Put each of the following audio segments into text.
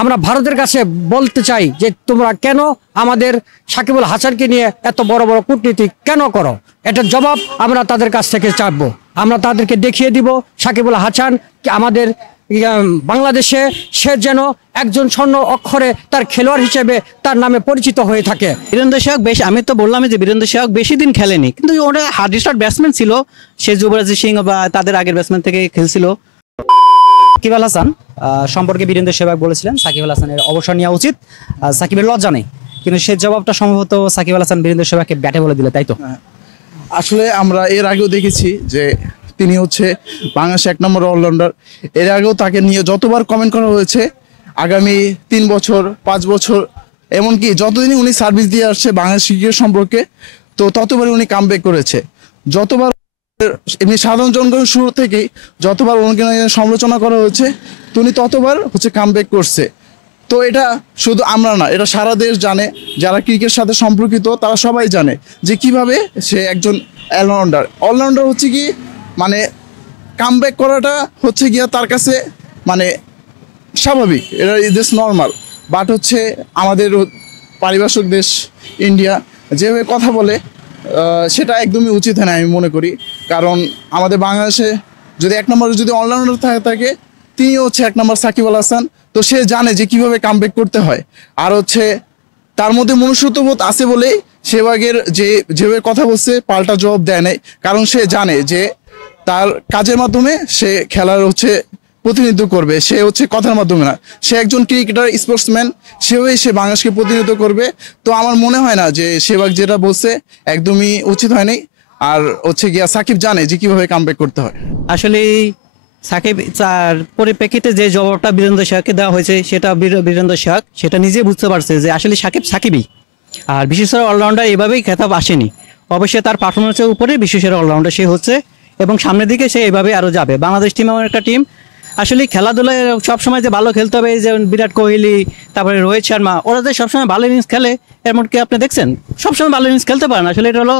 আমরা ভারতের কাছে বলতে চাই যে তোমরা কেন আমাদের সাকিবুল হাসানকে নিয়ে এত বড় বড় কূটনীতি কেন করো, এটার জবাব আমরা তাদের কাছ থেকে চাইবো। আমরা তাদেরকে দেখিয়ে দিব সাকিবুল হাসান আমাদের বাংলাদেশে সে যেন একজন স্বর্ণ অক্ষরে তার খেলোয়াড় হিসেবে তার নামে পরিচিত হয়ে থাকে। বীরেন্দ্র সেহক বেশ, আমি তো বললাম যে বীরেন্দ্র সেহক বেশি দিন খেলেনি, কিন্তু ওটা হার্ড স্টার্ট ব্যাটসম্যান ছিল, সে যুবরাজ সিং বা তাদের আগের ব্যাটসম্যান থেকে খেলছিল। সাকিব আল হাসান সম্পর্কে বীরেন্দ্র সেহক বলেছিলেন সাকিব আল হাসানের অবসর নেওয়া উচিত, সাকিবের লজ্জা নেই, কিন্তু সে জবাবটা সম্ভবত সাকিব আল হাসান বীরেন্দ্র সেহককে ব্যাটে বলে দিলে, তাই তো? আসলে আমরা এর আগেও দেখেছি যে তিনি হচ্ছে বাংলাদেশের 1 নম্বর অলরাউন্ডার। এর আগেও তাকে নিয়ে যতবার কমেন্ট করা হয়েছে, আগামী 3 বছর 5 বছর এমনকি যতদিনই উনি সার্ভিস দিয়ে আসছে বাংলাদেশ ক্রিকেট সম্পর্কে, তো ততবারই উনি কামব্যাক করেছে। যতবার এমনি সাধারণ জনগণের শুরু থেকেই যতবার ওনাকে সমালোচনা করা হয়েছে, উনি ততবার হচ্ছে কামব্যাক করছে। তো এটা শুধু আমরা না, এটা সারা দেশ জানে, যারা ক্রিকেটের সাথে সম্পর্কিত তারা সবাই জানে যে কিভাবে সে একজন অলরাউন্ডার। অলরাউন্ডার হচ্ছে কি মানে কামব্যাক করাটা হচ্ছে গিয়া তার কাছে মানে স্বাভাবিক, এটা ইজ নর্মাল। বাট হচ্ছে আমাদের পারিপার্শ্বিক দেশ ইন্ডিয়া যেভাবে কথা বলে সেটা একদমই উচিত হয় না আমি মনে করি। কারণ আমাদের বাংলাদেশে যদি 1 নম্বরে যদি অলরাউন্ডার থাকে, তিনি হচ্ছে 1 নম্বর সাকিব আল হাসান। তো সে জানে যে কিভাবে কামব্যাক করতে হয়, আর হচ্ছে তার মধ্যে মনুষ্যত্ববোধ আছে বলেই সেভাগের যেভাবে কথা বলছে পাল্টা জবাব দেয় নাই। কারণ সে জানে যে তার কাজের মাধ্যমে সে খেলার হচ্ছে প্রতিনিধিত্ব করবে, সে হচ্ছে কথার মাধ্যমে না। সে একজন ক্রিকেটার, স্পোর্টসম্যান, সেভাবেই সে বাংলাদেশকে প্রতিনিধিত্ব করবে। তো আমার মনে হয় না যে সেভাগ যেটা বলছে একদমই উচিত হয়নি। আর হচ্ছে গিয়া সাকিব জানে যে কিভাবে কামব্যাক করতে হয়। আসলে সাকিব তার পরিপ্রেক্ষিতে যে জবাবটা বীরেন্দ্র সেহককে দেওয়া হয়েছে, সেটা বীরেন্দ্র সেহক সেটা নিজে বুঝতে পারছে যে আসলে সাকিবই, আর বিশ্বসেরা অলরাউন্ডার এভাবেই খেতাব আসেনি। অবশ্যই তার পারফরমেন্সের উপরে বিশ্বসেরা অলরাউন্ডার সে হচ্ছে, এবং সামনের দিকে সে এভাবে আরও যাবে। বাংলাদেশ টিম এমন একটা টিম, আসলে খেলাধুলায় সবসময় যে ভালো খেলতে হবে, যেমন বিরাট কোহলি, তারপরে রোহিত শর্মা, ওরা যে সবসময় ভালো ইনিংস খেলে এমনকি আপনি দেখছেন সবসময় ভালো ইনিংস খেলতে পারেন। আসলে এটা হলো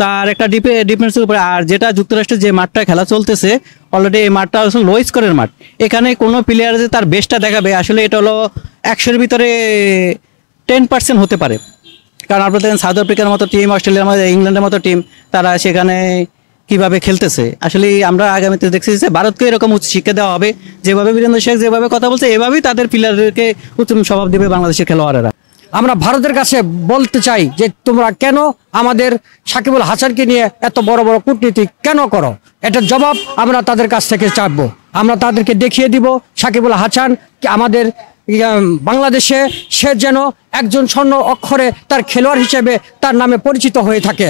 তার একটা ডিফেন্সের উপরে। আর যেটা যুক্তরাষ্ট্রের যে মাঠটা খেলা চলতেছে অলরেডি, এই মাঠটা হচ্ছে লো স্কোরের মাঠ, এখানে কোনো প্লেয়ার যে তার বেস্টটা দেখাবে আসলে এটা হলো 100-এর ভিতরে 10% হতে পারে। কারণ আপনার দেখেন সাউথ আফ্রিকার মতো টিম, অস্ট্রেলিয়ার মতো, ইংল্যান্ডের মতো টিম, তারা সেখানে কিভাবে খেলতেছে। আসলে আমরা আগামীতে দেখছি যে ভারতকে এরকম উচ্চ শিক্ষা দেওয়া হবে, যেভাবে বীরেন্দ্র সেহক যেভাবে কথা বলছে এভাবেই তাদের প্লেয়ারদেরকে উত্তম স্বভাব দেবে বাংলাদেশের খেলোয়াড়েরা। আমরা ভারতের কাছে বলতে চাই যে তোমরা কেন আমাদের সাকিবুল হাসানকে নিয়ে এত বড় বড় কূটনীতি কেন করো, এটার জবাব আমরা তাদের কাছ থেকে চাইবো। আমরা তাদেরকে দেখিয়ে দিব সাকিবুল হাসান আমাদের বাংলাদেশে সে যেন একজন স্বর্ণ অক্ষরে তার খেলোয়াড় হিসেবে তার নামে পরিচিত হয়ে থাকে।